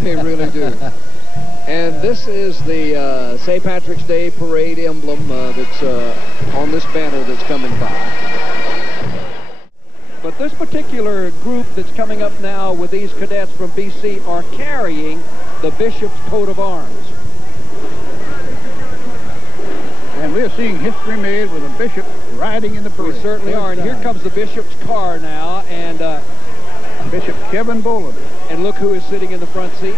They really do. And this is the St. Patrick's Day parade emblem that's on this banner that's coming by. But this particular group that's coming up now with these cadets from BC are carrying the bishop's coat of arms. And we're seeing history made with a bishop riding in the parade. We certainly are. And here comes the bishop's car now, and Bishop Kevin Boland. And look who is sitting in the front seat.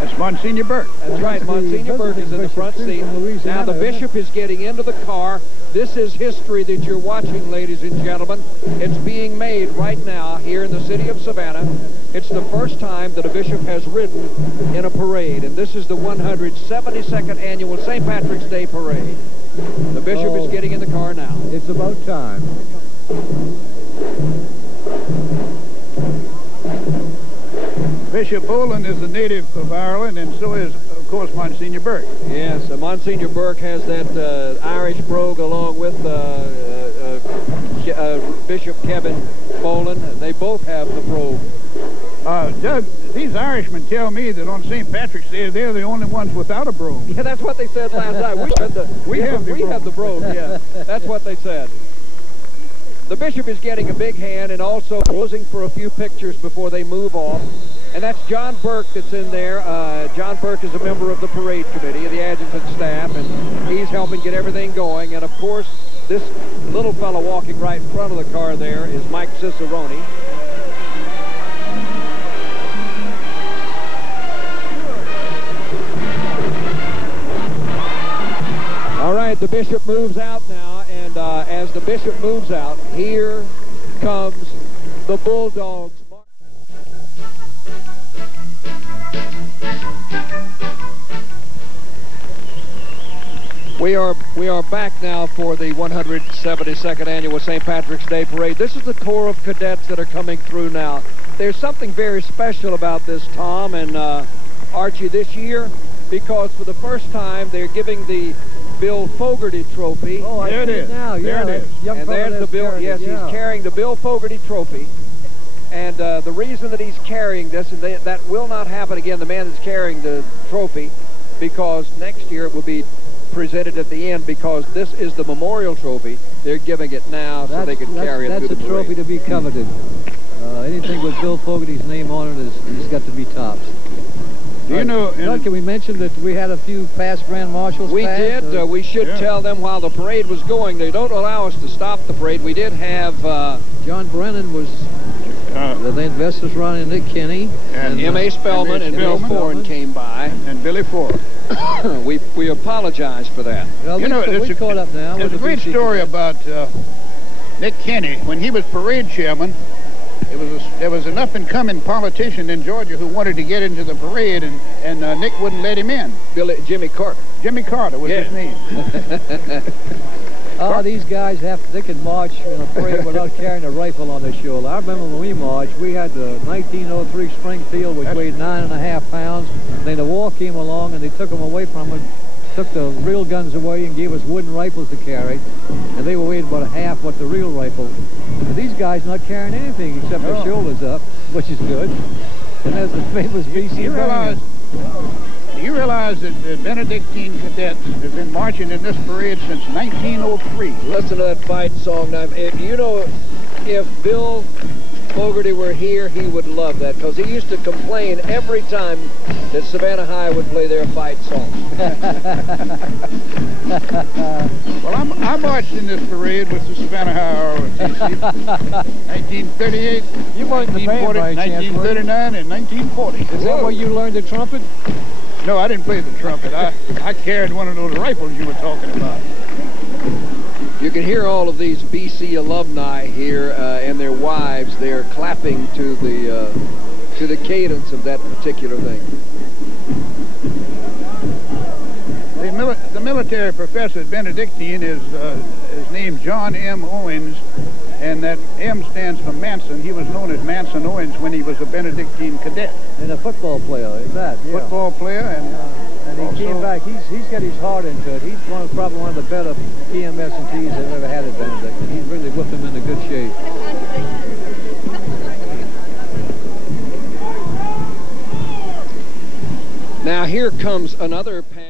That's Monsignor Burke. That's right. Monsignor Burke is in the front seat. Now the bishop is getting into the car. This is history that you're watching, ladies and gentlemen. It's being made right now here in the city of Savannah. It's the first time that a bishop has ridden in a parade, and this is the 172nd annual St. Patrick's Day parade. The bishop is getting in the car now. It's about time. Bishop Boland is a native of Ireland, and so is, of course, Monsignor Burke. Yes, Monsignor Burke has that Irish brogue along with Bishop Kevin Boland. They both have the brogue. Doug, these Irishmen tell me that on St. Patrick's Day, they're the only ones without a brogue. Yeah, that's what they said last night. We have the brogue, yeah. That's what they said. The bishop is getting a big hand and also posing for a few pictures before they move off. And that's John Burke that's in there. John Burke is a member of the parade committee, of the adjutant staff, and he's helping get everything going. And of course, this little fellow walking right in front of the car there is Mike Cicerone. All right, the bishop moves out now, and as the bishop moves out, here comes the Bulldogs. We are back now for the 172nd annual St. Patrick's Day parade. This is the Corps of Cadets that are coming through now. There's something very special about this, Tom and Archie, this year, because for the first time they're giving the Bill Fogarty Trophy. Oh, there it is. Now, there it is. And there's the Bill. Yes, he's carrying the Bill Fogarty Trophy. And the reason that he's carrying this, and that will not happen again, the man that's carrying the trophy, because next year it will be presented at the end, because this is the memorial trophy. They're giving it now so they can carry it through the parade. That's a trophy to be coveted. Anything with Bill Fogarty's name on it has got to be tops. Do you know? Doug, can we mention that we had a few past Grand Marshals? We did. We should tell them while the parade was going. They don't allow us to stop the parade. We did have John Brennan was the investors running, Nick Kinney, and M.A. Spellman and Bill Ford came by, and Billy Ford. we apologize for that. Well, you know, we caught up now. There's a great story about Nick Kinney when he was parade chairman. There was an up-and-coming politician in Georgia who wanted to get into the parade, and Nick wouldn't let him in. Jimmy Carter. Jimmy Carter was his name. These guys they can march in a parade without carrying a rifle on their shoulder. I remember when we marched, we had the 1903 Springfield, which weighed 9.5 pounds. Then the war came along, and they took them away from it, took the real guns away and gave us wooden rifles to carry, and they were weighed about half what the real rifle. But these guys not carrying anything except their shoulders up, which is good. And there's the famous BC. You realize that the Benedictine cadets have been marching in this parade since 1903. Listen to that fight song. Now, if Bill Fogarty were here, he would love that, because he used to complain every time that Savannah High would play their fight song. Well, I marched in this parade with the Savannah High ROTC. 1938, you weren't in the band by chance, 1939, and 1940. Is that where you learned the trumpet? No, I didn't play the trumpet. I carried one of those rifles you were talking about. You can hear all of these BC alumni here and their wives. They're clapping to the cadence of that particular thing. The military professor at Benedictine is named John M. Owens, and that M stands for Manson. He was known as Manson Owens when he was a Benedictine cadet. And a football player, is that? Yeah. Football player, and he came back. He's got his heart into it. He's probably one of the better PMS&Ts I've ever had at Benedict. He's really whipped them into good shape. Now here comes another pass.